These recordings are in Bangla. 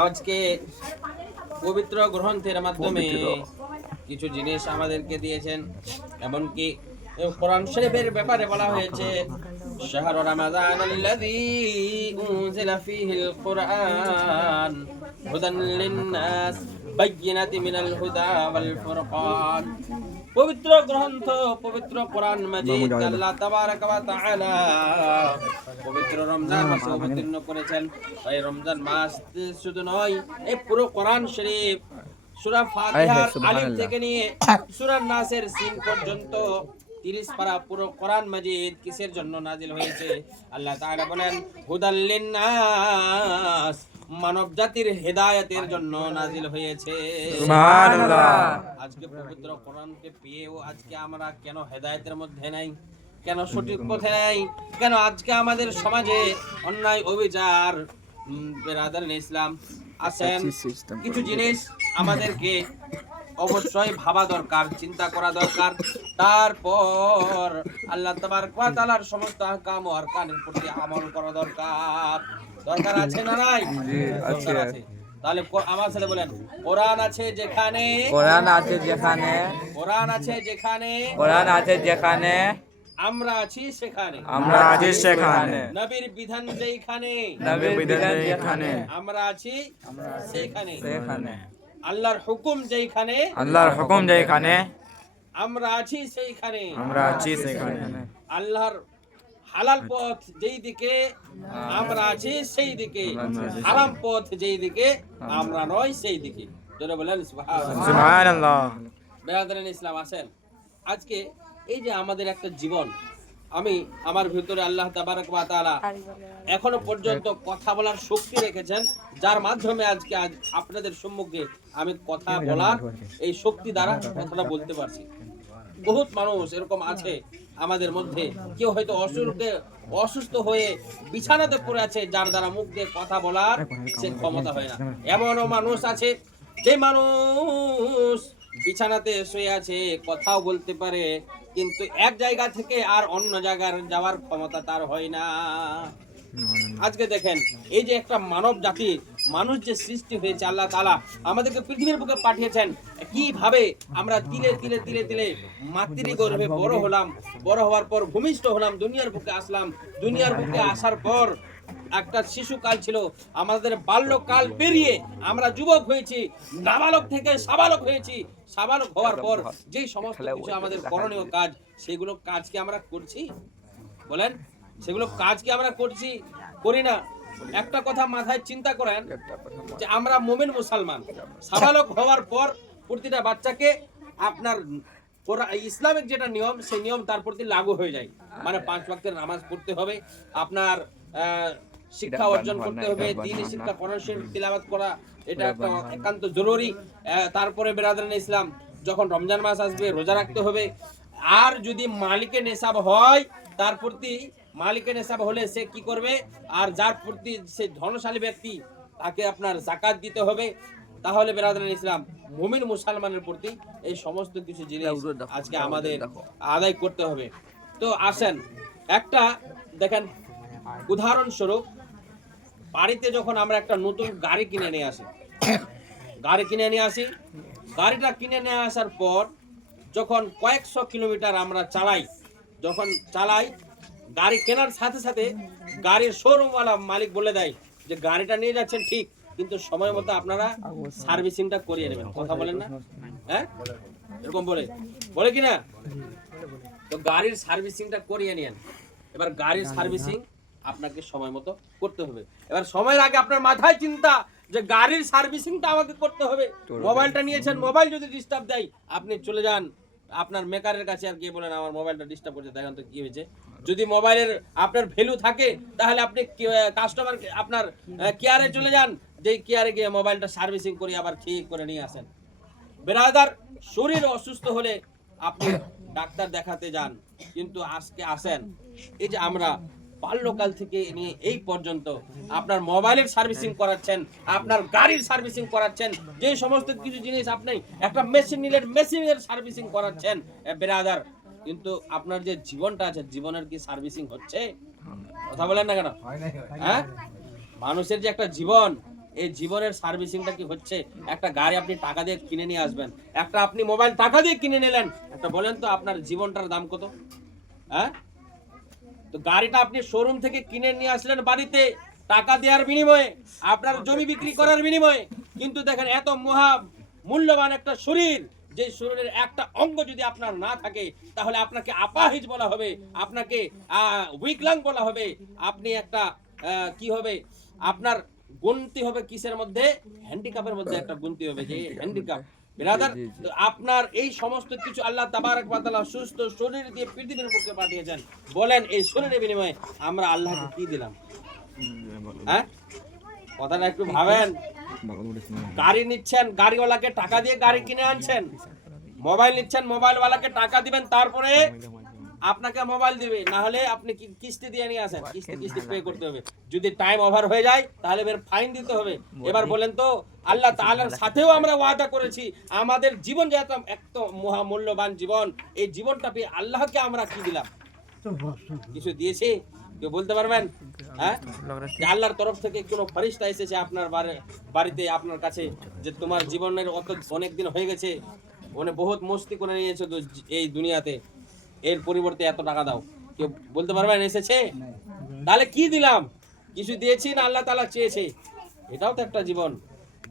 আজকে পবিত্র গ্রন্থের মাধ্যমে কিছু জিনিস আমাদেরকে দিয়েছেন এমনকি কোরআন শরীফের ব্যাপারে বলা হয়েছে আল্লাযী উনজিলা ফীহিল কুরআন হুদান লিন-নাস। বায়্যিনাতি মিনাল হুদা ওয়াল ফুরকান পবিত্র গ্রন্থ পবিত্র কোরআন মাজিদ আল্লাহ তাবারাক ওয়া তাআলা পবিত্র রমজান মাসে অবতীর্ণ করেছেন। এই রমজান মাস শুধু নয় এই পুরো কোরআন শরীফ সূরা ফাতিহার আলিফ থেকে নিয়ে সূরা নাসের সিন পর্যন্ত তিরিশ পারা পুরো কোরআন মাজিদ কিসের জন্য নাজিল হয়েছে? আল্লাহ তাআলা বলেন হুদাল্লিন নাস মানব জাতির হেদায়তের জন্য নাজিল হয়েছে। আজকে পবিত্র কোরআনকে পেয়েও আজকে আমরা কেন হেদায়তের মধ্যে নাই? কেন সঠিক পথে নাই? কেন আজকে আমাদের সমাজে অন্যায় অবিচার উম, বেরাদার ইসলাম? আছেন কিছু জিনিস আমাদেরকে অবশ্যই ভাবা দরকার চিন্তা করা দরকার। তারপর আল্লাহ তাবারক ওয়া সমস্ত আহকাম ও আরকানের প্রতি আমল করা দরকার। দরকার আছে না নাই? আছে তাহলে আমার সাথে বলেন কোরআন আছে যেখানে? কোরআন আছে যেখানে? কোরআন আছে যেখানে? কোরআন আছে যেখানে? আমরা আছি সেখানে। আমরা আছি সেখানে। নবীর বিধান যেখানে নবীর বিধান যেখানে। আমরা আছি সেখানে। সেখানে। আল্লাহর হুকুম যেখানে আল্লাহর হুকুম যেখানে আমরা আছি সেইখানে। আমরা আছি সেখানে। আল্লাহর হালাল পথ যেই দিকে আমরা আছি সেই দিকে। হারাম পথ যেই দিকে আমরা নয় সেই দিকে। জোরে বলেন সুবহানাল্লাহ। সুবহানাল্লাহ। ইসলাম আছেন আজকে এই যে আমাদের একটা জীবন আমি আমার ভিতরে আল্লাহ তাবারক ওয়া তাআলা এখনও পর্যন্ত কথা বলার শক্তি রেখেছেন যার মাধ্যমে আজকে আজ আপনাদের সম্মুখে আমি কথা বলার এই শক্তি দ্বারা কথাটা বলতে পারছি। বহুত মানুষ এরকম আছে আমাদের মধ্যে। কেউ হয়তো অসুখে অসুস্থ হয়ে বিছানাতে পড়ে আছে যার দ্বারা মুখ দিয়ে কথা বলার সে ক্ষমতা হয় না। এমনও মানুষ আছে যে মানুষ বিছানাতে শুয়ে আছে কথাও বলতে পারে কিন্তু এক জায়গা থেকে আর অন্য জায়গার যাওয়ার ক্ষমতা তার হয় না। আজকে দেখেন এই যে একটা মানব জাতি মানুষ যে সৃষ্টি হয়েছে আল্লাহ তালা আমাদেরকে পৃথিবীর বুকে পাঠিয়েছেন। কীভাবে আমরা তিলে তিলে তিলে তিলে মাতৃ গর্ভে বড় হলাম বড় হওয়ার পর ভূমিষ্ঠ হলাম দুনিয়ার বুকে আসলাম। দুনিয়ার বুকে আসার পর একটা শিশুকাল ছিল আমাদের বাল্যকাল পেরিয়ে আমরা যুবক হয়েছি নাবালক থেকে সাবালক হয়েছি। সাবালক হওয়ার পর যেই সমস্ত কিছু আমাদের করণীয় কাজ সেগুলো কাজ কি আমরা করছি? বলেন সেগুলো কাজ কি আমরা করছি? করি না। একটা কথা মাথায় চিন্তা করেন যে আমরা মোমেন মুসলমান। সাবালক হওয়ার পর প্রতিটা বাচ্চাকে আপনার ইসলামিক যেটা নিয়ম সেই নিয়ম তার প্রতি লাগু হয়ে যায়। মানে পাঁচ ওয়াক্তের নামাজ পড়তে হবে আপনার শিক্ষা অর্জন করতে হবে দিনী শিক্ষা কোরআন শরীফ তিলাওয়াত করা এটা একটা একান্ত জরুরি। তারপরে বেরাদান ইসলাম যখন রমজান মাস আসবে রোজা রাখতে হবে। আর যদি মালিকের নেশাব হয় তার প্রতি মালিকের নেশাব হলে সে কি করবে? আর যার প্রতি সে ধনশালী ব্যক্তি তাকে আপনার জাকাত দিতে হবে। তাহলে বেরাদান ইসলাম মুমিন মুসলমানের প্রতি এই সমস্ত কিছু জিনিস আজকে আমাদের আদায় করতে হবে। তো আসেন একটা দেখেন উদাহরণস্বরূপ বাড়িতে যখন আমরা একটা নতুন গাড়ি কিনে নিয়ে আসি গাড়ি কিনে নিয়ে আসি গাড়িটা কিনে নিয়ে আসার পর যখন কয়েকশো কিলোমিটার আমরা চালাই যখন চালাই গাড়ি কেনার সাথে সাথে গাড়ির শোরুমওয়ালা মালিক বলে দেয় যে গাড়িটা নিয়ে যাচ্ছেন ঠিক কিন্তু সময় মতো আপনারা সার্ভিসিংটা করিয়ে নেবেন। কথা বলেন না? হ্যাঁ? এরকম বলে। বলে কি না তো গাড়ির সার্ভিসিংটা করিয়ে নিয়েন। এবার গাড়ির সার্ভিসিং আপনাকে সময় মতো করতে হবে। এবার সময়ের আগে আপনার মাথায় চিন্তা যে গাড়ির সার্ভিসিংটা আমাকে করতে হবে। মোবাইলটা নিয়েছেন মোবাইল যদি ডিস্টার্ব দেয় আপনি চলে যান। আপনার মেকারের কাছে আর গিয়ে বলেন, আমার মোবাইলটা ডিস্টার্ব করছে দেখেন তো কি হয়েছে? যদি মোবাইলের আপনার ভ্যালু থাকে, তাহলে আপনি কাস্টমার আপনার কেয়ারে চলে যান। যে কেয়ারে গিয়ে মোবাইলটা সার্ভিসিং করে আবার ঠিক করে নিয়ে আসেন। বেরাদার শরীর অসুস্থ হলে আপনি ডাক্তার দেখাতে যান, কিন্তু আজকে আসেন। এই যে আমরা বাল্যকাল থেকে নিয়ে এই পর্যন্ত আপনার মোবাইলের সার্ভিসিং করাচ্ছেন, আপনার গাড়ির সার্ভিসিং করাচ্ছেন, যে সমস্ত কিছু জিনিস আপনি একটা মেশিন নিলেন মেশিনের সার্ভিসিং করাচ্ছেন বেরাদার কিন্তু আপনার যে জীবনটা আছে, জীবনের কি সার্ভিসিং হচ্ছে? কথা বলেন না কেন? হ্যাঁ? মানুষের যে একটা জীবন, এই জীবনের সার্ভিসিংটা কি হচ্ছে? একটা গাড়ি আপনি টাকা দিয়ে কিনে নিয়ে আসবেন, একটা আপনি মোবাইল টাকা দিয়ে কিনে নিলেন, একটা বলেন তো আপনার জীবনটার দাম কত? হ্যাঁ? তো গাড়িটা আপনি শোরুম থেকে কিনে নিয়ে আসলেন বাড়িতে টাকা দেওয়ার বিনিময়ে আপনার জমি বিক্রি করার বিনিময়ে। কিন্তু দেখেন এত মহা মূল্যবান একটা শরীর যে শরীরের একটা অঙ্গ যদি আপনার না থাকে তাহলে আপনাকে আপাহিজ বলা হবে আপনাকে উইকলাং বলা হবে। আপনি একটা আহ, কি হবে আপনার গুনতি হবে কিসের মধ্যে? হ্যান্ডিক্যাপের মধ্যে একটা গুনতি হবে যে হ্যান্ডিক্যাপ ব্রাদার আপনার এই সমস্ত কিছু আল্লাহ তাবারক বাতালা সুস্থ শরীর দিয়ে পৃথিবীর পক্ষে পাঠিয়েছেন। বলেন এই শরীরের বিনিময়ে আমরা আল্লাহকে কি দিলাম? হ্যাঁ? কথাটা একটু ভাবেন। গাড়ি নিচ্ছেন গাড়িওয়ালাকে টাকা দিয়ে গাড়ি কিনে আনছেন। মোবাইল নিচ্ছেন মোবাইলওয়ালাকে টাকা দিবেন তারপরে আপনাকে মোবাইল দিবে না হলে আপনি কি কিস্তি দিয়ে নিয়ে আসেন। কিস্তি কিস্তি পে করতে হবে। যদি টাইম ওভার হয়ে যায় তাহলে এর ফাইন দিতে হবে। এবার বলেন তো আল্লাহ তাআলার সাথেও আমরা ওয়াদা করেছি। আমাদের জীবন যে এত মহামূল্যবান জীবন এই জীবনটা পেয়ে আল্লাহকে আমরা কি দিলাম? কিছু দিয়েছি? কেউ বলতে পারবেন? হ্যাঁ? আল্লাহর তরফ থেকে কোনো ফরিস্তা এসেছে আপনার বাড়ি- বাড়িতে আপনার কাছে যে তোমার জীবনের অত অনেক দিন হয়ে গেছে। মানে বহুত মস্তি করে নিয়েছে এই দুনিয়াতে। এর পরিবর্তে এত টাকা দাও। কেউ বলতে পারবেন এসেছে? তাহলে কি দিলাম? কিছু দিয়েছি না আল্লাহ তালা চেয়েছে। এটাও তো একটা জীবন।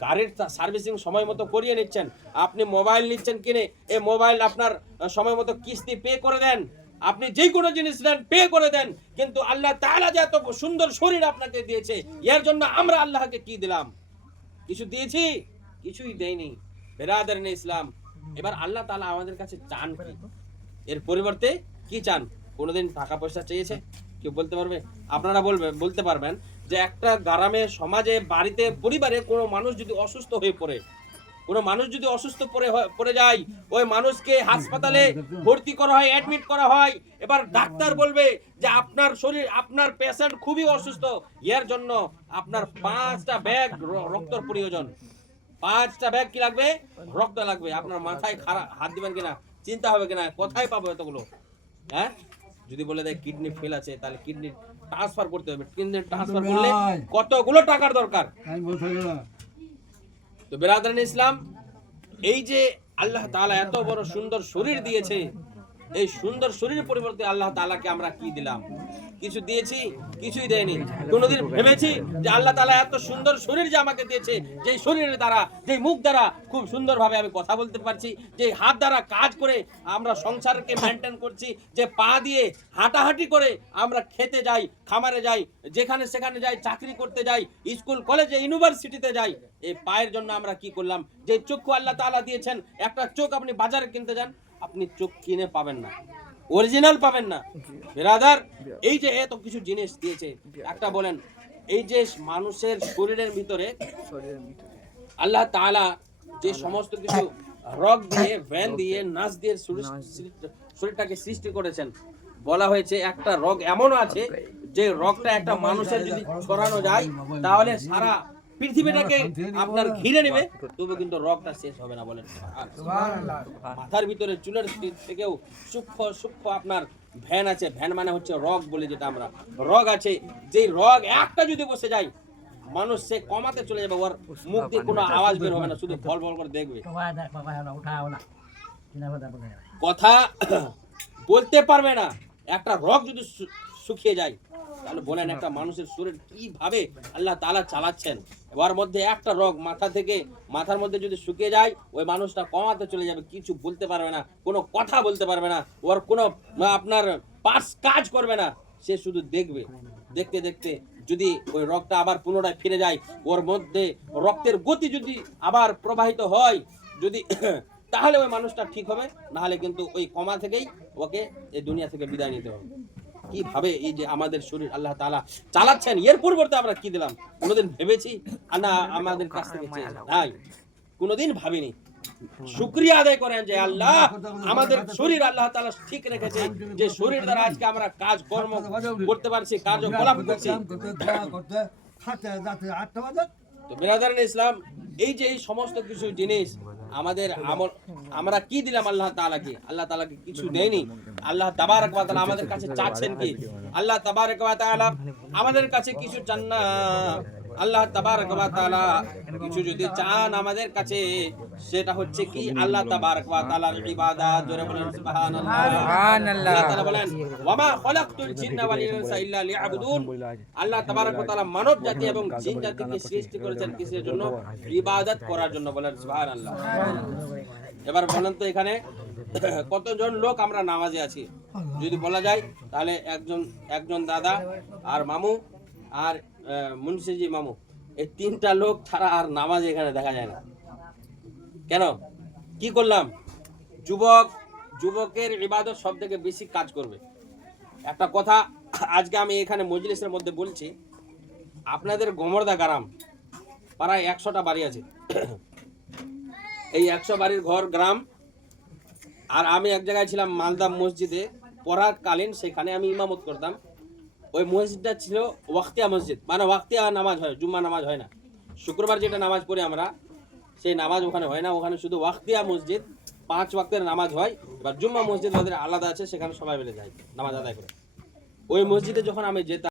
গাড়ির সার্ভিসিং সময় মতো করিয়ে নিচ্ছেন। আপনি মোবাইল নিচ্ছেন কিনে এই মোবাইল আপনার সময় মতো কিস্তি পে করে দেন। আপনি যে কোনো জিনিস নেন পে করে দেন। কিন্তু আল্লাহ তাআলা যে এত সুন্দর শরীর আপনাকে দিয়েছে এর জন্য আমরা আল্লাহকে কি দিলাম? কিছু দিয়েছি? কিছুই দেয়নি। বেরাদার ইসলাম। এবার আল্লাহ তালা আমাদের কাছে চান কি? এর পরিবর্তে কি চান? কোনোদিন টাকা পয়সা চেয়েছে? কেউ বলতে পারবে? আপনারা বলবে, বলতে পারবেন যে একটা গ্রামে, সমাজে, বাড়িতে, পরিবারে কোনো মানুষ যদি অসুস্থ হয়ে পড়ে, কোনো মানুষ যদি অসুস্থ পড়ে পড়ে যায়, ওই মানুষকে হাসপাতালে ভর্তি করা হয় অ্যাডমিট করা হয়, এবার ডাক্তার বলবে যে আপনার শরীর, আপনার পেশেন্ট খুবই অসুস্থ। এর জন্য আপনার পাঁচটা ব্যাগ রক্তর প্রয়োজন। পাঁচটা ব্যাগ কি লাগবে? রক্ত লাগবে। আপনার মাথায় খারাপ হাত দিবেন কিনা? চিন্তা হবে কিনা? কোথায় পাবো এতগুলো? হ্যাঁ? যদি বলে দেয় কিডনি ফেল আছে তাহলে কিডনি ট্রান্সফার করতে হবে। কিডনি ট্রান্সফার করলে কতগুলো টাকার দরকার? গেলাম তো বেরাদান ইসলাম এই যে আল্লাহ তাআলা এত বড় সুন্দর শরীর দিয়েছে এই সুন্দর শরীরের পরিবর্তে আল্লাহ তাআলাকে আমরা কি দিলাম? কিছু দিয়েছি, কিছুই দেয়নি। কোনোদিন ভেবেছি যে আল্লাহ তাআলা এত সুন্দর শরীর যে আমাকে দিয়েছে যে শরীরের দ্বারা যে মুখ দ্বারা খুব সুন্দরভাবে আমি কথা বলতে পারছি যে হাত দ্বারা কাজ করে আমরা সংসারকে মেনটেন করছি, যে পা দিয়ে হাঁটাহাঁটি করে আমরা খেতে যাই, খামারে যাই, যেখানে সেখানে যাই, চাকরি করতে যাই, স্কুল, কলেজে, ইউনিভার্সিটিতে যাই, এই পায়ের জন্য আমরা কি করলাম? যে চক্ষু আল্লাহ তাআলা দিয়েছেন, একটা চোখ আপনি বাজারে কিনতে যান, আপনি চোখ কিনে পাবেন না। অরিজিনাল পাবেন না। বেরাদার এই যে এত কিছু জিনিস দিয়েছে। একটা বলেন এই যে মানুষের শরীরের ভিতরে আল্লাহ তাআলা যে সমস্ত কিছু রগ দিয়ে ভ্যান দিয়ে নাচ দিয়ে শরীরটাকে সৃষ্টি করেছেন। বলা হয়েছে একটা রগ এমন আছে যে রগটা একটা মানুষের যদি ছড়ানো যায় তাহলে সারা পৃথিবীটাকে আপনার ঘিরে নেবে। তবু কিন্তু রগটা শেষ হবে না বলেন। মাথার ভিতরে চুলের থেকেও সূক্ষ্ম সূক্ষ্ম আপনার ভ্যান আছে। ভ্যান মানে হচ্ছে রগ বলে যেটা আমরা রগ আছে। যেই রগ একটা যদি বসে যায় মানুষ সে কমাতে চলে যাবে। ওর মুখ দিয়ে কোনো আওয়াজ বের হবে না। শুধু ফল ফল করে দেখবে। কথা বলতে পারবে না। একটা রগ যদি শুকিয়ে যায় তাহলে বলেন একটা মানুষের শরীর কীভাবে আল্লাহ তাআলা চালাচ্ছেন? ওর মধ্যে একটা রোগ মাথা থেকে, মাথার মধ্যে যদি শুকিয়ে যায়, ওই মানুষটা কমাতে চলে যাবে, কিছু বলতে পারবে না, কোনো কথা বলতে পারবে না, ওর কোনো আপনার পার্স কাজ করবে না, সে শুধু দেখবে। দেখতে দেখতে যদি ওই রক্তটা আবার পুনরায় ফিরে যায়, ওর মধ্যে রক্তের গতি যদি আবার প্রবাহিত হয়, যদি তাহলে ওই মানুষটা ঠিক হবে, নাহলে কিন্তু ওই কমা থেকেই ওকে এই দুনিয়া থেকে বিদায় নিতে হবে। কীভাবে এই যে আমাদের শরীর আল্লাহ তাআলা চালাচ্ছেন? এর পরিবর্তে আমরা কি দিলাম? কোনোদিন ভেবেছি? না আমাদের কাছ থেকে? নাই। কোনোদিন ভাবিনি। শুক্রিয়া আদায় করেন যে আল্লাহ আমাদের শরীর আল্লাহ তাআলা ঠিক রেখেছে যে শরীর দ্বারা আজকে আমরা কাজ কর্ম করতে পারছি, কার্যকলাপ করছি। তো বিরাদারান ইসলাম, এই যে এই সমস্ত কিছু জিনিস আমাদের আমল আমরা কি দিলাম আল্লাহ তালাকে আল্লাহ তালাকে কিছু দেয়নি। আল্লাহ তাবারক ওয়া আমাদের কাছে চাচ্ছেন কি? আল্লাহ তাবারক ওয়া আমাদের কাছে কিছু চান না আল্লাহ তাবারক তাআলা কিছু যদি চান আমাদের কাছে সেটা হচ্ছে কি? আল্লাহ তাবারক ওয়া তাআলার ইবাদত জোরে বলেন সুবহানাল্লাহ। সুবহানাল্লাহ। আল্লাহ তাআলা বলেন ওয়ামা খলাকতুল জিন্না ওয়াল ইনসা ইল্লা লিয়াবুদুন। আল্লাহ তাবারক ওয়া তাআলা মানব জাতি এবং জিন জাতিকে সৃষ্টি করেছেন কিসের জন্য? ইবাদত করার জন্য বলেন সুবহানাল্লাহ। এবার বলেন তো এখানে কতজন লোক আমরা নামাজে আছি? যদি বলা যায় তাহলে একজন একজন দাদা আর মামু আর আহ, মুন্সিজি মামু। এই তিনটা লোক ছাড়া আর নামাজ এখানে দেখা যায় না। কেন? কি করলাম? যুবক, যুবকের ইবাদত সব থেকে বেশি কাজ করবে। একটা কথা আজকে আমি এখানে মজলিসের মধ্যে বলছি, আপনাদের গোমরদা গ্রাম প্রায় একশোটা বাড়ি আছে। এই একশো বাড়ির ঘর গ্রাম, আর আমি এক জায়গায় ছিলাম মালদা মসজিদে পড়াকালীন সেখানে আমি ইমামত করতাম। ওই মসজিদটা ছিল ওয়াক্তিয়া মসজিদ মানে ওয়াক্তিয়া নামাজ হয় জুম্মা নামাজ হয় না। শুক্রবার যেটা নামাজ পড়ি আমরা সেই নামাজ ওখানে হয় না, ওখানে শুধু ওয়াক্তিয়া মসজিদ, পাঁচ ওয়াক্তের নামাজ হয়, এবার জুম্মা মসজিদ ওদের আলাদা আছে, সেখানে সবাই মিলে যায়, নামাজ আদায় করে। ওই মসজিদে যখন আমি যেতাম